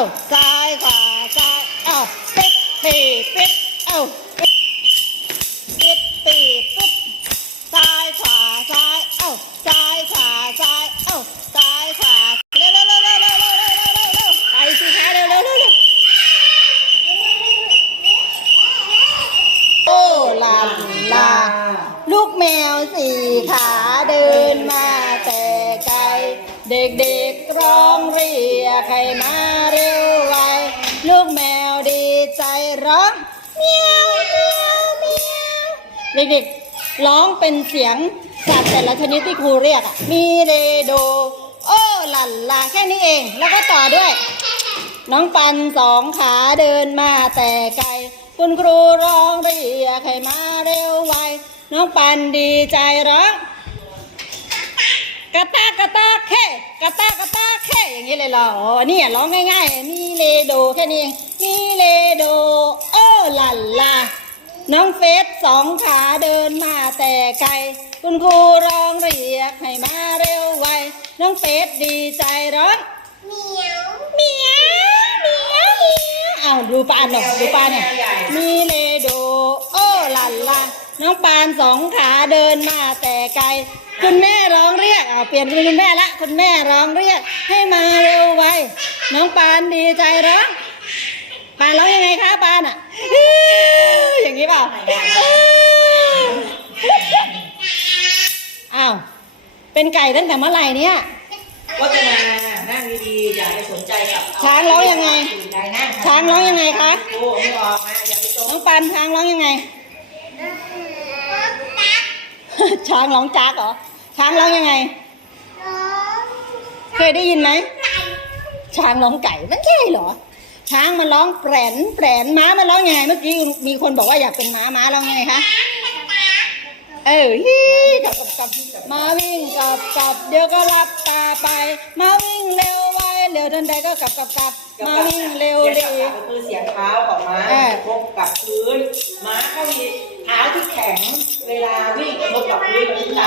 าซ้ายขวาซ้ายเอ้าปิดปีดปิดเอ้าปิดปีดปิดซ้ายขวาซ้ายเอ้าซ้ายขวาซ้ายเอ้าซ้ายขวาเร็วเร็วเร็วเร็วเร็วเร็วเร็วเร็วเร็วเร็วไปสิคะเร็วเร็วเร็วเร็วโอ้ลาลาลูกแมวสี่ขาเดิน เมียวเด็กๆร้องเป็นเสียงสัตว์แต่ละชนิดที่ครูเรียกอะ มีเรโด โอหลันลาแค่นี้เอง แล้วก็ต่อด้วย น้องปันสองขาเดินมาแต่ไกล คุณครูร้องเรียกให้มาเร็วไว น้องปันดีใจร้องกระตากระตาแค่กระตากระตาแค่อย่างนี้เลยเหรอ นี่ร้องง่ายๆ มีเลโดแค่นี้เองมีเลโด้ ลันลาน้องเฟสสองขาเดินมาแต่ไกล คุณครูร้องเรียกให้มาเร็วไว น้องเฟสดีใจร้องเหมียวเมียวเมียวเมียวอ้าวดูปานหน่อยดูปานเนี่ยมีเลโดโอ้ลันลาน้องปานสองขาเดินมาแต่ไกล คุณแม่ร้องเรียกอ้าวเปลี่ยนเป็นคุณแม่ละ คุณแม่ร้องเรียกให้มาเร็วไว น้องปานดีใจร้องปานร้องยังไงคะปานอะ อื้ออย่างนี้เปล่าอื้ออ้าว เป็นไก่ตั้งแต่เมื่อไหร่เนี่ยวัฒนานั่งดีๆอย่าไปสนใจกับช้างร้องยังไงใจนั่งช้างร้องยังไงคะโอ้ไม่ออกมาอย่าไปจมน้องปานช้างร้องยังไงตักช้างร้องจักเหรอ ช้างร้องยังไงร้องเคยได้ยินไหมไก่ช้างร้องไก่มันใช่เหรอ ช้างมันร้องแปรนแปรนม้ามันร้องยังไงเมื่อกี้มีคนบอกว่าอยากเป็นม้าม้าร้องยังไงคะเออฮีกับกับกับมาวิ่งกับกับเดี๋ยวก็รับตาไป มาวิ่งเร็วไวเร็วทันใดก็กลับกับกับมาวิ่งเร็วเร็ยงวบคือเสียงเท้าของม้าพบกับพื้นม้าเขามีเท้าที่แข็งเวลาวิ่งพบกับพื้นมันจะ